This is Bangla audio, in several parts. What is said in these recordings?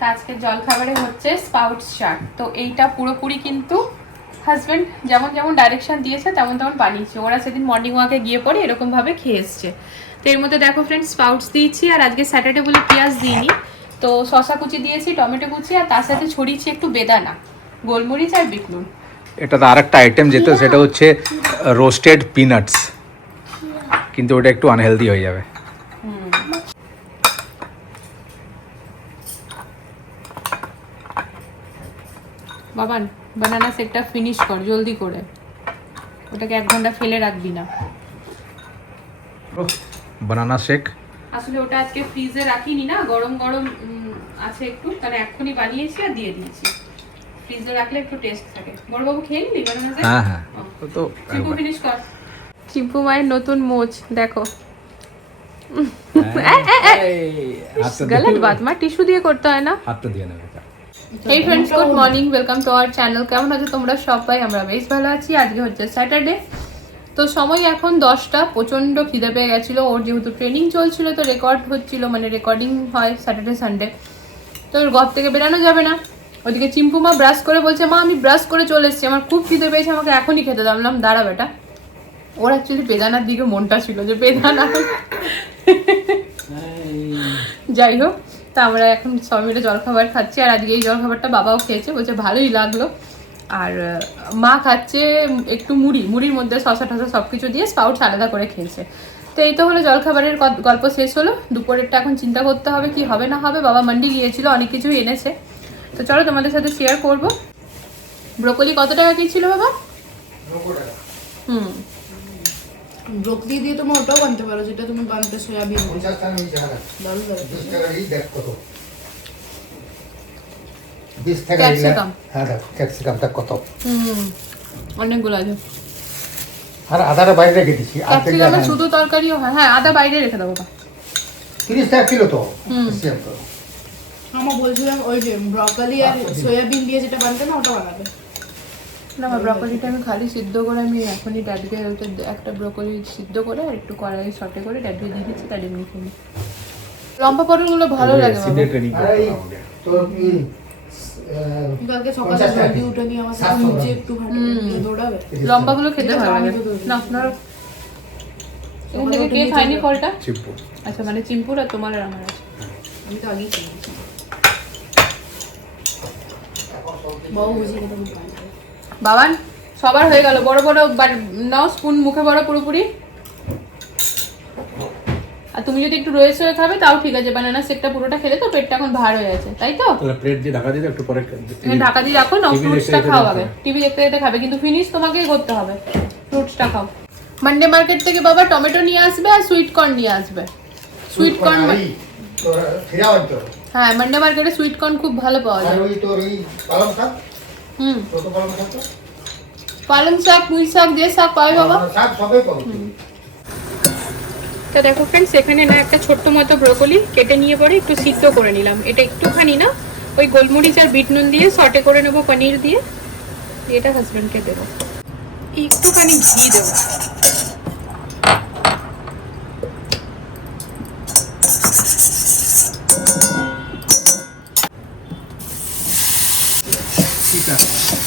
তা আজকে জলখাবারে হচ্ছে স্পাউটস চাট। তো এইটা পুরোপুরি কিন্তু হাজব্যান্ড যেমন যেমন ডাইরেকশন দিয়েছে তেমন তেমন বানিয়েছে। ওরা সেদিন মর্নিং ওয়াকে গিয়ে পরে এরকমভাবে খেয়ে এসছে। তো এর মধ্যে দেখো ফ্রেন্ডস স্পাউটস দিয়েছি, আর আজকে স্যাটারডে বলে পেঁয়াজ দিইনি, তো শসা কুচি দিয়েছি, টমেটো কুচি, আর তার সাথে ছড়িয়েছি একটু বেদানা, গোলমরিচ আর বিট নুন। এটাতে আরেকটা আইটেম যেটা সেটা হচ্ছে রোস্টেড পিনাটস, কিন্তু ওটা একটু আনহেলদি হয়ে যাবে। বাবান বানানা শেকটা ফিনিশ কর জলদি করে, ওটাকে 1 ঘন্টা ফেলে রাখবি না। বানানা শেক আসলে ওটা আজকে ফ্রিজে রাখিনি না, গরম গরম আছে একটু, তাহলে এখনই বানিয়েছি আর দিয়ে দিয়েছি। ফ্রিজে রাখলে একটু টেস্ট থাকে। বড়বাবু খেয়ে নিলি বানানা শেক? হ্যাঁ হ্যাঁ, তো চিম্পু ফিনিশ কর। চিম্পু মায়ের নতুন মোচ দেখো। গলত বাত মা, টিস্যু দিয়ে করতে হয় না, হাতটা দিয়ে নেবে। এই friends good morning, welcome to our channel. কেমন আছো তোমরা সবাই? আমরা বেশ ভালো আছি। আজকে হচ্ছে স্যাটারডে, তো সময় এখন 10টা। প্রচণ্ড খিদে পেয়ে গেছিলো ওর, যেহেতু ট্রেনিং চলছিল তো রেকর্ড হচ্ছিল, মানে রেকর্ডিং হয় স্যাটারডে সানডে, তো ওর ঘর থেকে বেরানো যাবে না। ওদিকে চিম্পু মা ব্রাশ করে বলছে মা আমি ব্রাশ করে চলে এসেছি, আমার খুব খিদে পেয়েছে, আমাকে এখনই খেতে দাও। বললাম দাঁড়া বেটা। ওর অ্যাকচুয়ালি বেদানার দিকে মনটা ছিল যে বেদানা, যাই হোক। তা আমরা এখন সবাই মিলে জলখাবার খাচ্ছি, আর আজকে এই জলখাবারটা বাবাও খেয়েছে, বলছে ভালোই লাগলো। আর মা খাচ্ছে একটু মুড়ির মধ্যে শসা টসা সব কিছু দিয়ে স্পাউটস আলাদা করে খেয়েছে। তো এই তো হলো জলখাবারের গল্প শেষ হলো। দুপুরেরটা এখন চিন্তা করতে হবে কি হবে না হবে। বাবা মান্ডি গিয়েছিল, অনেক কিছুই এনেছে, তো চলো তোমাদের সাথে শেয়ার করব। ব্রোকলি কত টাকা কি ছিল বাবা? 90 টাকা। ব্রোকলি দিয়ে তুমি ওটাও বানতে পারো, যেটা তুমি বানতে সয়াবিন। 50 টাকা নিচে হারা। 20 টাকা এই দেখ কত। 20 টাকা এই ক্যাপসিকাম। হ্যাঁ দেখ ক্যাপসিকামটা কত। অনেকগুলো আছে। আর আদাটা বাইরে রেখে দিছি। আর ক্যাপসিকামের শুধু তরকারিও হয়। হ্যাঁ আদা বাইরে রেখে দেবো বাবা। 30 টাকা কিলো তো। সেম তো। আমার বলছিলাম ওই যে ব্রকলি আর সয়াবিন দিয়ে যেটা বানতে না ওটা বানাবে। না আমার ব্রকলিটা আমি খালি সিদ্ধ করে, আমি এখনই ড্যাডিকে একটা ব্রকলি সিদ্ধ করে আর একটু কড়াই সটে করে ড্যাডিকে দিয়ে দিচ্ছি, তার এমনি খেয়ে। লম্বা পটলগুলো ভালো লাগে বাবা। ট্রেনিং আর এই তোর কালকে সকালে জলদি উঠে নিয়ে আমার সাথে নিচে একটু দৌড়াবে। লম্বাগুলো খেতে ভালো লাগে না। আপনার এখান থেকে কে খায়নি ফলটা? চিম্পু। আচ্ছা মানে চিম্পুর আর তোমার আর আমার আছে। আমি তো আগেই খেয়েছি। বাবু বুঝি খেতে খুব ভালো লাগে। বাবান সবার হয়ে গেল, বড় বড় নাও স্পুন মুখে বড় পুরোপুরি। আর তুমি যদি একটু রয়েছে খাবে তাও ঠিক আছে, বানানা শেকটা পুরোটা খেলে তো পেটটা এখন ভার হয়ে আছে, তাই তো? তাহলে প্লেট দিয়ে ঢাকা দিয়ে একটু পরে ঢাকা দিয়ে রাখো না, ফ্রুটসটা খাও আগে। টিভি দেখতে দেখতে খাবে, কিন্তু ফিনিশ তোমাকেই করতে হবে। ফ্রুটসটা খাও। মান্ডে মার্কেট থেকে বাবা টমেটো নিয়ে আসবে আর সুইট কর্ন নিয়ে আসবে। সুইট কর্ন তোর ফিরাও তো। হ্যাঁ মান্ডে মার্কেটে সুইট কর্ন খুব ভালো পাওয়া আর যায়। ওই তোর এই পালং শাক। কত পালং শাক তো? পালং শাক, পুঁই শাক, যে শাক পাবে বাবা। শাক সবই পাবো। তো দেখো ফ্রেন্ডস, এখানে না একটা ছোট্ট মতো ব্রোকলি কেটে নিয়ে পরে একটু সিদ্ধ করে নিলাম। এটা একটুখানি না ওই গোলমরিচ আর বিট নুন দিয়ে সটে করে নেবো পনির দিয়ে। এটা হাজব্যান্ডকে দেবো, একটুখানি ঘি দেবো।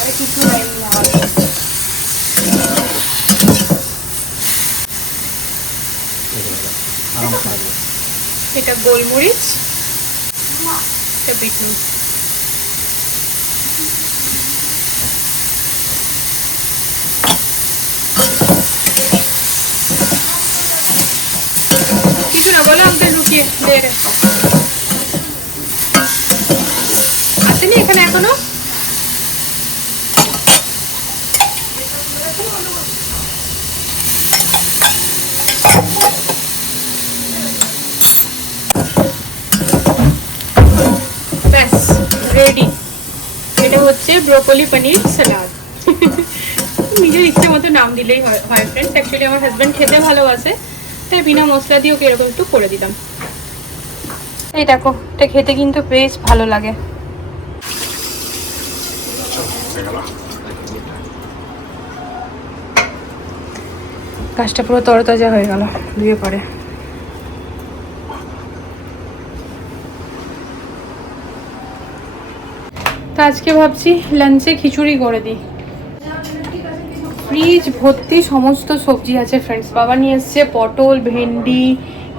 আরে কিছু হয়নি আমার। এটা গোলমরিচ, এটা বিট নুন। কিছু না বলো, আমাকে লুকিয়ে দেখে আসেনি এখানে এখনো। ব্যাস রেডি। এটা হচ্ছে ব্রোকলি পনির সালাদ। নিজের ইচ্ছে মতো নাম দিলেই হয় ফ্রেন্ডস। অ্যাকচুয়ালি আমার হাজব্যান্ড খেতে ভালোবাসে, তাই বিনা মশলা দিয়ে ওকে এরকম একটু করে দিলাম। এই দেখো এটা খেতে কিন্তু বেশ ভালো লাগে। গাছটা পুরো তরতাজা হয়ে গেল ধুয়ে পরে। তো আজকে ভাবছি লাঞ্চে খিচুড়ি করে দিই। ফ্রিজ ভর্তি সমস্ত সবজি আছে ফ্রেন্ডস। বাবা নিয়ে এসছে পটল, ভেন্ডি,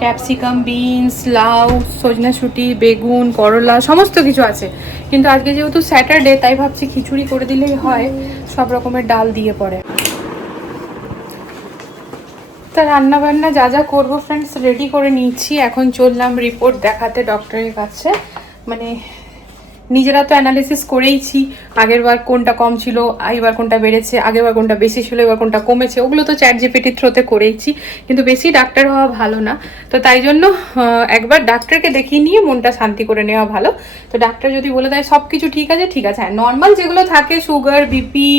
ক্যাপসিকাম, বিনস, লাউ, সজনাশুঁটি, বেগুন, করলা, সমস্ত কিছু আছে। কিন্তু আজকে যেহেতু স্যাটারডে তাই ভাবছি খিচুড়ি করে দিলেই হয়, সব রকমের ডাল দিয়ে পড়ে। তা রান্না বান্না যা যা করবো ফ্রেন্ডস রেডি করে নিচ্ছি। এখন চললাম রিপোর্ট দেখাতে ডক্টরের কাছে। মানে নিজেরা তো অ্যানালিসিস করেইছি, আগের বার কোনটা কম ছিল, এইবার কোনটা বেড়েছে, আগের বার কোনটা বেশি ছিল, এবার কোনটা কমেছে, ওগুলো তো চ্যাট জিপিটির থ্রোতে করেইছি। কিন্তু বেশি ডাক্তার হওয়া ভালো না, তো তাই জন্য একবার ডাক্তারকে দেখিয়ে নিয়ে মনটা শান্তি করে নেওয়া ভালো। তো ডাক্তার যদি বলে দেয় সব কিছু ঠিক আছে, ঠিক আছে। হ্যাঁ, নর্মাল যেগুলো থাকে সুগার, বিপি,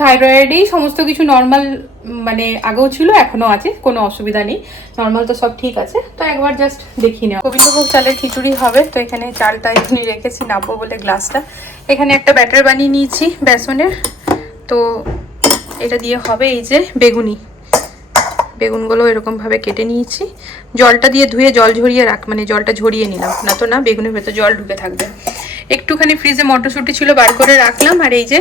থাইরয়েড, এই সমস্ত কিছু নর্মাল, মানে আগেও ছিল এখনো আছে, কোনো অসুবিধা নেই, নর্মাল তো সব ঠিক আছে। তো একবার জাস্ট দেখিয়ে নেওয়া। গোবিন্দভোগ চালের খিচুড়ি হবে, তো এখানে চালটা এখানে রেখেছি নাবো বলে গ্লাসটা। এখানে একটা ব্যাটার বানিয়ে নিয়েছি বেসনের, তো এটা দিয়ে হবে এই যে বেগুনগুলো এরকমভাবে কেটে নিয়েছি। জলটা দিয়ে ধুয়ে জল ঝরিয়ে মানে জলটা ঝরিয়ে নিলাম, না তো না বেগুনের ভেতর জল ঢুকে থাকবে। একটুখানি ফ্রিজে মটরশুঁটি ছিল, বার করে রাখলাম। আর এই যে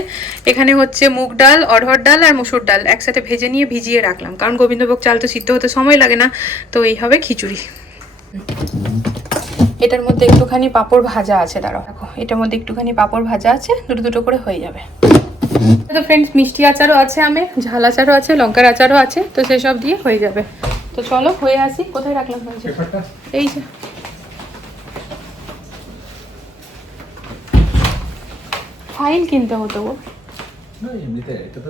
এখানে হচ্ছে মুগ ডাল, অড়হর ডাল আর মসুর ডাল একসাথে ভেজে নিয়ে ভিজিয়ে রাখলাম, কারণ গোবিন্দভোগ চাল তো সিদ্ধ হতে সময় লাগে না। তো এই হবে খিচুড়ি। এটার মধ্যে একটুখানি পাঁপড় ভাজা আছে, দাঁড়াও দেখো, এটার মধ্যে একটুখানি পাঁপড় ভাজা আছে, দুটো দুটো করে হয়ে যাবে। তো ফ্রেন্ডস মিষ্টি আচারও আছে, আমের ঝাল আচারও আছে, লঙ্কার আচারও আছে, তো সেসব দিয়ে হয়ে যাবে। তো চলো হয়ে আসি। কোথায় রাখলাম? এই যে ফাইল কিনতে হতো গো,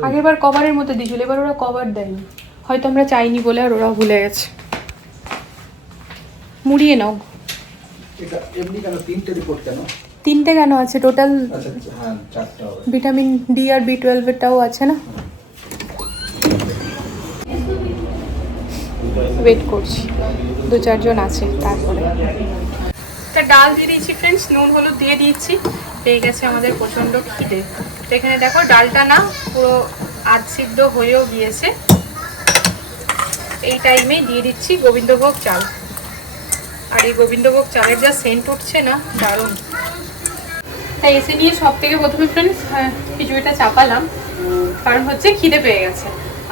আগেরবার কভারের মধ্যে দিয়েছিল, এবার ওরা কভার দেয়নি, হয়তো আমরা চাইনি বলে আর ওরা ভুলে গেছে। মুড়িয়ে নাও। তিনটে কেন আছে টোটাল? ভিটামিন ডি আর B12-এরটাও আছে না। ওয়েট করছি, 2-4 জন আছে তারপরে। তা ডাল দিয়ে দিয়েছি ফ্রেন্ডস, নুন হলুদ দিয়ে দিয়েছি, পেয়ে গেছে আমাদের প্রচণ্ড খিদে। তো এখানে দেখো ডালটা না পুরো আধ সিদ্ধ হয়েও গিয়েছে। এই টাইমে দিয়ে দিচ্ছি গোবিন্দভোগ চাল, আর এই গোবিন্দভোগ চালের যা সেন্ট উঠছে না, দারুণ। তাই এসে নিয়ে সব থেকে প্রথমে ফ্রেন্ডস খিচুড়িটা চাপালাম, কারণ হচ্ছে খিদে পেয়ে গেছে।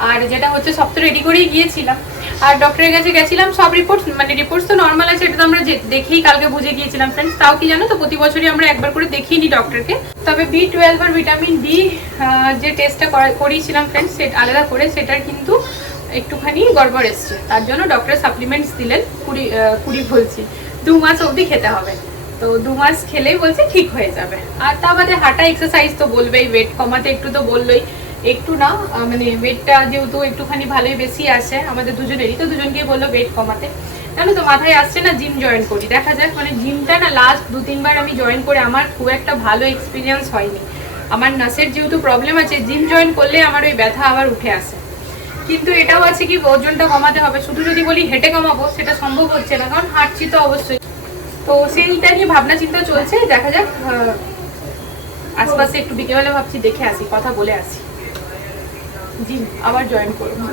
আর যেটা হচ্ছে সব তো রেডি করেই গিয়েছিলাম, আর ডক্টরের কাছে গেছিলাম, সব রিপোর্টস তো নর্মাল আছে, এটা তো আমরা দেখেই কালকে বুঝে গিয়েছিলাম ফ্রেন্ডস। তাও কি জানো তো, প্রতি বছরই আমরা একবার করে দেখিয়ে নিই ডক্টরকে। তবে B12 আর ভিটামিন ডি যে টেস্টটা করিয়েছিলাম ফ্রেন্ডস, সেটা আলাদা করে, সেটার কিন্তু একটুখানি গড়বড় এসছে, তার জন্য ডক্টর সাপ্লিমেন্টস দিলেন। 20 বলছি 2 মাস অবধি খেতে হবে। তো 2 মাস খেলেই বলছে ঠিক হয়ে যাবে। আর তা বাদে হাঁটা এক্সারসাইজ তো বলবেই, ওয়েট কমাতে একটু তো বললোই, একটু না মানে ওয়েটটা যেহেতু একটুখানি ভালোই বেশি আসে আমাদের দুজনেরই, তো দুজনকেই বললো ওয়েট কমাতে। জানো তো মাথায় আসছে না জিম জয়েন করি, দেখা যাক। মানে জিমটা না লাস্ট 2-3 বার আমি জয়েন করে আমার খুব একটা ভালো এক্সপিরিয়েন্স হয়নি। আমার নাসের যেহেতু প্রবলেম আছে, জিম জয়েন করলে আমার ওই ব্যথা আবার উঠে আসে। কিন্তু এটাও আছে কি ওজনটা কমাতে হবে, শুধু যদি বলি হেঁটে কমাবো সেটা সম্ভব হচ্ছে না, কারণ হাঁটছি তো অবশ্যই। তো সেইটা নিয়ে ভাবনা চিন্তা চলছে, দেখা যাক। আশপাশে একটু বিকেলবেলা ভাবছি দেখে আসি, কথা বলে আসি, জিম আবার জয়েন করবো।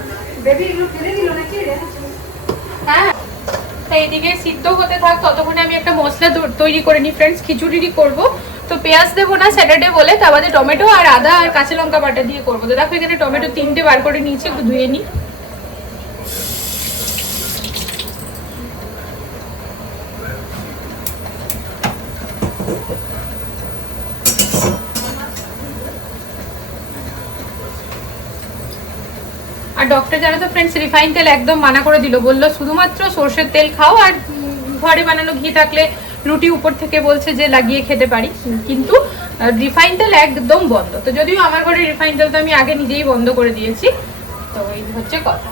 হ্যাঁ, তাই এদিকে সিদ্ধ হতে থাক, ততক্ষণে আমি একটা মশলা তৈরি করে নিই ফ্রেন্ডস, খিচুড়ি করবো। তো পেঁয়াজ দেবো না স্যাটারডে বলে, তা বাদে টমেটো আর আদা আর কাঁচা লঙ্কা বাটা দিয়ে করবো। তো দেখো এখানে টমেটো 3টে বার করে নিয়েছি, একটু ধুয়ে নিই। আর ডক্টর জানো তো ফ্রেন্ডস, রিফাইন তেল একদম মানা করে দিল, বললো শুধুমাত্র সর্ষের তেল খাও, আর ঘরে বানানো ঘি থাকলে রুটি উপর থেকে বলছে যে লাগিয়ে খেতে পারি, কিন্তু রিফাইন তেল একদম বন্ধ। তো যদিও আমার ঘরে রিফাইন তেল তো আমি আগে নিজেই বন্ধ করে দিয়েছি, তো এই হচ্ছে কথা।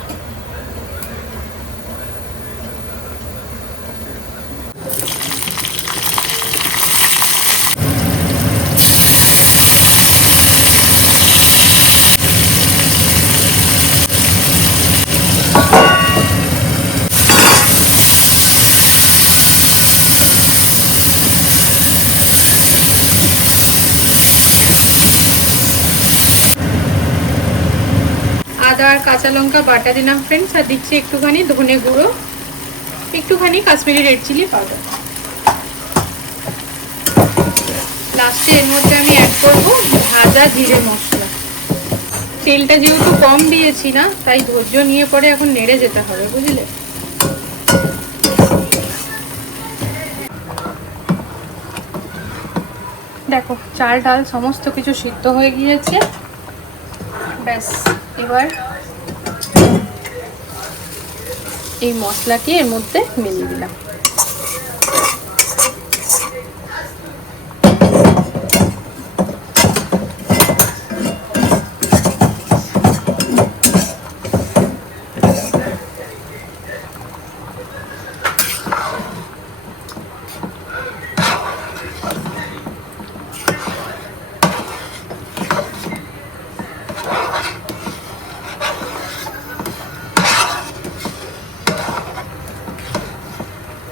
আদা আর কাঁচা লঙ্কা বাটা দিলাম ফ্রেন্ডস, আর দিচ্ছি একটুখানি ধনে গুঁড়ো, একটুখানি কাশ্মীরি রেড চিলি পাউডার। লাস্টে এর মধ্যে আমি অ্যাড করবো ভাজা জিরে মশলা। তেলটা যেহেতু কম দিয়েছি না, তাই ধৈর্য নিয়ে পরে এখন নেড়ে যেতে হবে, বুঝলে। দেখো চাল ডাল সমস্ত কিছু সিদ্ধ হয়ে গিয়েছে। ব্যাস, এবার এই মশলাটি এর মধ্যে মিলিয়ে দিলাম।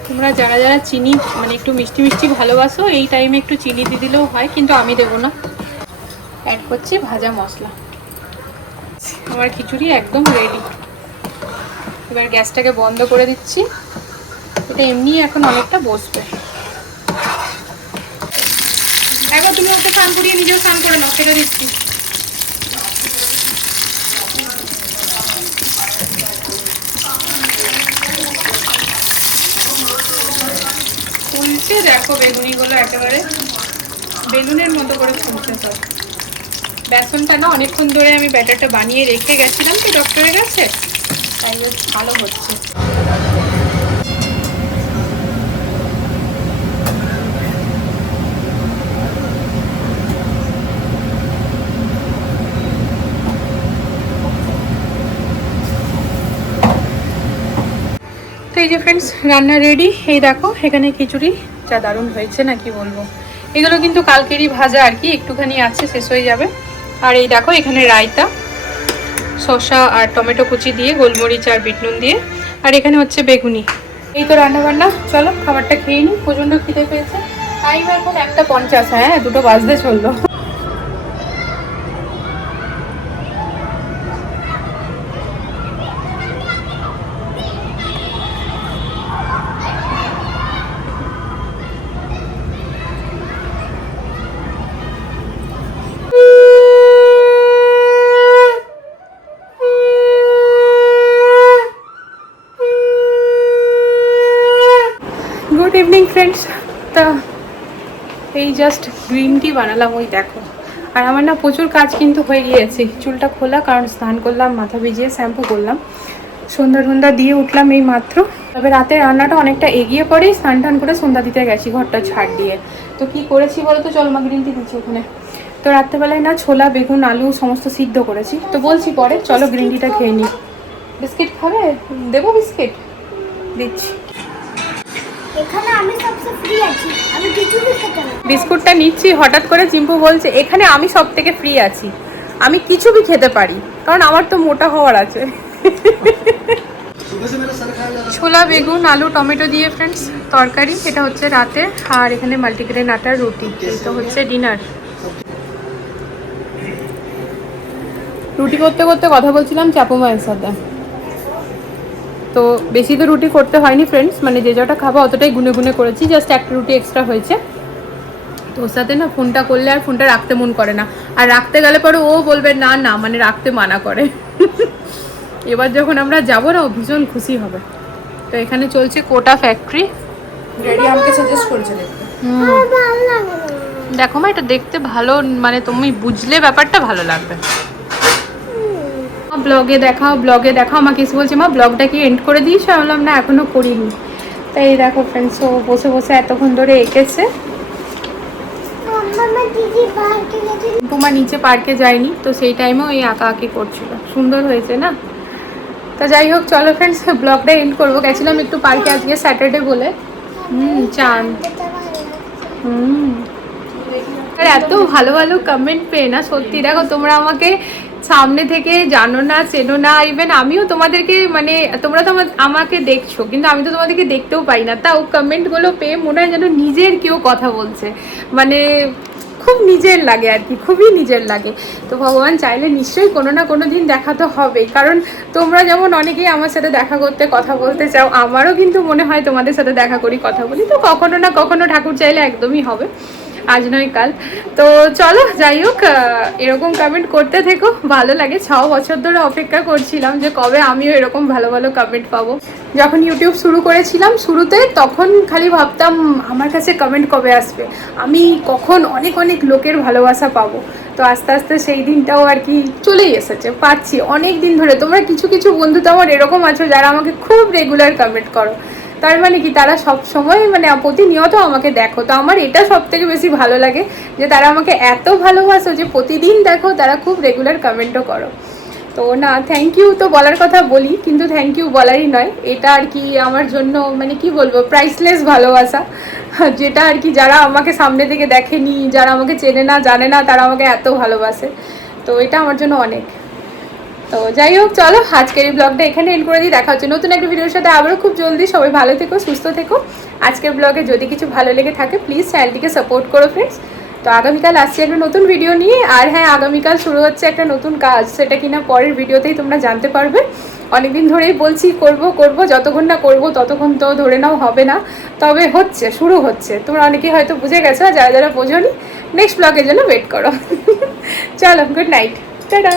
তোমরা যারা যারা চিনি মানে একটু মিষ্টি মিষ্টি ভালোবাসো, এই টাইমে একটু চিনি দিয়ে দিলেও হয়, কিন্তু আমি দেবো না। অ্যাড করছি ভাজা মশলা। আমার খিচুড়ি একদম রেডি। এবার গ্যাসটাকে বন্ধ করে দিচ্ছি। এটা এমনি এখন অনেকটা বসবে। একবার তুমি ওকে স্নান করিয়ে নিজেও স্নান করে নাও, সেটা দিচ্ছি। ফুলছে দেখো বেগুনিগুলো, একেবারে বেলুনের মতো করে ফুলছে সব। বেসনটা না অনেকক্ষণ ধরে আমি ব্যাটারটা বানিয়ে রেখে গেছিলাম তো ডক্টরের কাছে, তাই বেশ ভালো হচ্ছে। তো এই যে ফ্রেন্ডস, রান্না রেডি। এই দেখো এখানে খিচুড়ি, যা দারুণ হয়েছে না কি বলবো। এগুলো কিন্তু কালকেরই ভাজা আর কি, একটুখানি আছে, শেষ হয়ে যাবে। আর এই দেখো এখানে রায়তা, শসা আর টমেটো কুচি দিয়ে, গোলমরিচ আর বিট নুন দিয়ে। আর এখানে হচ্ছে বেগুনি। এই তো রান্না বান্না, চলো খাবারটা খেয়ে নিই, প্রচণ্ড খিদে পেয়েছে। টাইম এখন 1:50, হ্যাঁ 2টো বাজতে চললো। Good evening friends. তা এই জাস্ট গ্রিন টি বানালাম, ওই দেখো। আর আমার না প্রচুর কাজ কিন্তু হয়ে গিয়েছে। চুলটা খোলা, কারণ স্নান করলাম, মাথা ভিজিয়ে শ্যাম্পু করলাম, সন্ধ্যা টন্ধা দিয়ে উঠলাম এই মাত্র। তবে রাতে রান্নাটা অনেকটা এগিয়ে পরেই স্নান টান করে সন্ধ্যা দিতে গেছি ঘরটা ছাড় দিয়ে। তো কি করেছি বলো তো, চল মা গ্রিন টি দিচ্ছি ওখানে। তো রাত্রেবেলায় না ছোলা বেগুন আলু সমস্ত সিদ্ধ করেছি, তো বলছি পরে চলো গ্রিন টিটা খেয়ে নিই। বিস্কিট খাবে? দেবো বিস্কিট? দিচ্ছি। এখানে আমি সবচেয়ে ফ্রি আছি, আমি কিছুই খেতে না। বিস্কুটটা নিচ্ছি, হঠাৎ করে চিম্পু বলছে এখানে আমি সব থেকে ফ্রি আছি, আমি কিছু বি খেতে পারি, কারণ আমার তো মোটা হওয়ার আছে। ছোলা বেগুন আলু টমেটো দিয়ে ফ্রেন্ডস তরকারি, এটা হচ্ছে রাতে। আর এখানে মাল্টিগ্রেন আটার রুটি, এই তো হচ্ছে ডিনার। রুটি করতে করতে কথা বলছিলাম চাপু মায়ের সাথে। তো বেশি তো রুটি করতে হয়নি ফ্রেন্ডস, মানে যে যটা খাবো অতটাই গুনে গুনে করেছি, জাস্ট একটা রুটি এক্সট্রা হয়েছে। তো ওর সাথে না ফোনটা করলে আর ফোনটা রাখতে মন করে না, আর রাখতে গেলে পরে ও বলবে না না, মানে রাখতে মানা করে। এবার যখন আমরা যাবো না, ও ভীষণ খুশি হবে। তো এখানে চলছে কোটা ফ্যাক্টরি। ড্যাডি আমাকে সাজেস্ট করেছে দেখতে। ভালো লাগে না। দেখো মা, এটা দেখতে ভালো, মানে তুমি বুঝলে ব্যাপারটা ভালো লাগবে। ব্লগে দেখাও ব্লগে দেখাও, আমাকে এসে বলছে মা ব্লগটা কি এন্ড করে দিয়েছো? আমি বললাম না এখনো করিনি। তাই দেখো ফ্রেন্ডস, ও বসে বসে এতক্ষণ ধরে এঁকেছে। মামা দিদি পার্কে গেছে। পুমা নিচে পার্কে যায়নি, তো সেই টাইমেও এই আঁকা আঁকি করছিল, সুন্দর হয়েছে না? তো যাই হোক চলো ফ্রেন্ডস, ব্লগটা এন্ড করবো। গেছিলাম একটু পার্কে আজকে স্যাটারডে বলে। চান আর এত ভালো ভালো কমেন্ট পেয়ে না, সত্যি দেখো তোমরা আমাকে সামনে থেকে জানো না, চেনো না, ইভেন আমিও তোমাদেরকে, মানে তোমরা তো আমাকে দেখছো, কিন্তু আমি তো তোমাদেরকে দেখতেও পাই না। তাও কমেন্টগুলো পেয়ে মনে হয় যেন নিজের কেউ কথা বলছে, মানে খুব নিজের লাগে আর কি, খুবই নিজের লাগে। তো ভগবান চাইলে নিশ্চয়ই কোনো না কোনো দিন দেখা তো হবেই, কারণ তোমরা যেমন অনেকেই আমার সাথে দেখা করতে কথা বলতে চাও, আমারও কিন্তু মনে হয় তোমাদের সাথে দেখা করি কথা বলি। তো কখনো না কখনো ঠাকুর চাইলে একদমই হবে। আজ নয় কাল। তো চলো যাই হোক, এরকম কমেন্ট করতে থেকো, ভালো লাগে। 6 বছর ধরে অপেক্ষা করছিলাম যে কবে আমিও এরকম ভালো ভালো কমেন্ট পাবো। যখন ইউটিউব শুরু করেছিলাম শুরুতে, তখন খালি ভাবতাম আমার কাছে কমেন্ট কবে আসবে, আমি কখন অনেক অনেক লোকের ভালোবাসা পাবো। তো আস্তে আস্তে সেই দিনটাও আর কি চলেই এসেছে, পাচ্ছি অনেক দিন ধরে। তোমরা কিছু কিছু বন্ধু তো আমার এরকম আছো যারা আমাকে খুব রেগুলার কমেন্ট করো, তার মানে কি তারা সব সময় মানে প্রতিনিয়ত আমাকে দেখো। তো আমার এটা সব থেকে বেশি ভালো লাগে যে তারা আমাকে এত ভালোবাসো যে প্রতিদিন দেখো, তারা খুব রেগুলার কমেন্টও করো। তো না, থ্যাংক ইউ তো বলার কথা বলি, কিন্তু থ্যাংক ইউ বলারই নয়, এটা আর কি আমার জন্য মানে কি বলবো, প্রাইসলেস ভালোবাসা, যেটা আর কি যারা আমাকে সামনে থেকে দেখেনি, যারা আমাকে চেনে না জানে না, তারা আমাকে এত ভালোবাসে। তো এটা আমার জন্য অনেক। তো যাই হোক, চলো আজকের এই ব্লগটা এখানে এন্ড করে দিই। দেখা হচ্ছে নতুন একটা ভিডিওর সাথে আবারও খুব জলদি। সবাই ভালো থেকো, সুস্থ থেকো। আজকের ব্লগে যদি কিছু ভালো লেগে থাকে প্লিজ চ্যানেলটিকে সাপোর্ট করো ফ্রেন্ডস। তো আগামীকাল আসছি একটা নতুন ভিডিও নিয়ে। আর হ্যাঁ, আগামীকাল শুরু হচ্ছে একটা নতুন কাজ, সেটা কিনা পরের ভিডিওতেই তোমরা জানতে পারবে। অনেকদিন ধরেই বলছি করব করব, যতক্ষণ না করবো ততক্ষণ তো ধরে নাও হবে না, তবে হচ্ছে, শুরু হচ্ছে। তোমরা অনেকেই হয়তো বুঝে গেছো, যারা যারা বোঝোনি নেক্সট ব্লগের জন্য ওয়েট করো। চলো, গুড নাইট, টাটা।